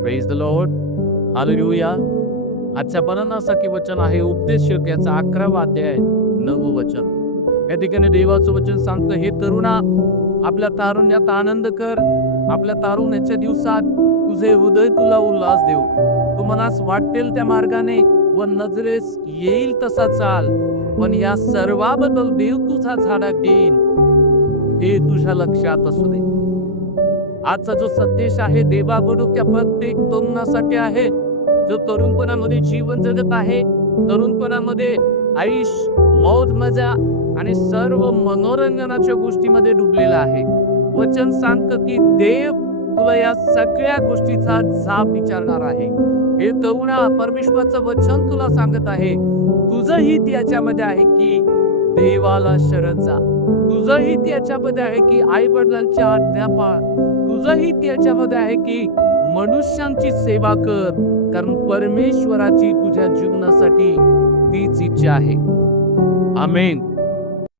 Praise the Lord, hallelujah. आजच्या बननासाठी वचन आहे उपदेश याचा 11वा अध्याय 9वे वचन. या ठिकाणी देवाचं वचन सांगतं, हे तरुणा, आपल्या तारुण्यात आनंद कर. आपल्या तारुण्याच्या दिवसात तुझे हृदय तुला उल्हास देऊ. तू मनास वाटेल त्या मार्गाने व नजरेस येईल तसा चाल, पण या सर्वाबद्दल देव तुझा झाडा घेईन, हे तुझ्या लक्षात असू दे. आजचा जो संदेश आहे देवाबरोबर त्या प्रत्येक तरुणासाठी आहे, जो तरुणपणामध्ये जीवन जगत आहे, तरुणपणामध्ये आयुष, मौज मजा आणि सर्व मनोरंजनाच्या गोष्टीमध्ये डुबलेला आहे. वचन सांगतं की देव तुला या सगळ्या गोष्टीचा जाब विचारणार आहे. हे तरुणा, परमेश्वराचं वचन तुला सांगत आहे, तुझं हित याच्यामध्ये आहे की देवाला शरण जा. तुझं हित याच्यामध्ये आहे की आई वडिलांच्या आज्ञा पाळ. तुझं हित याच्यामध्ये आहे की मनुष्यांची सेवा कर, कारण परमेश्वराची तुझ्या जीवनासाठी तीच इच्छा आहे. आमेन.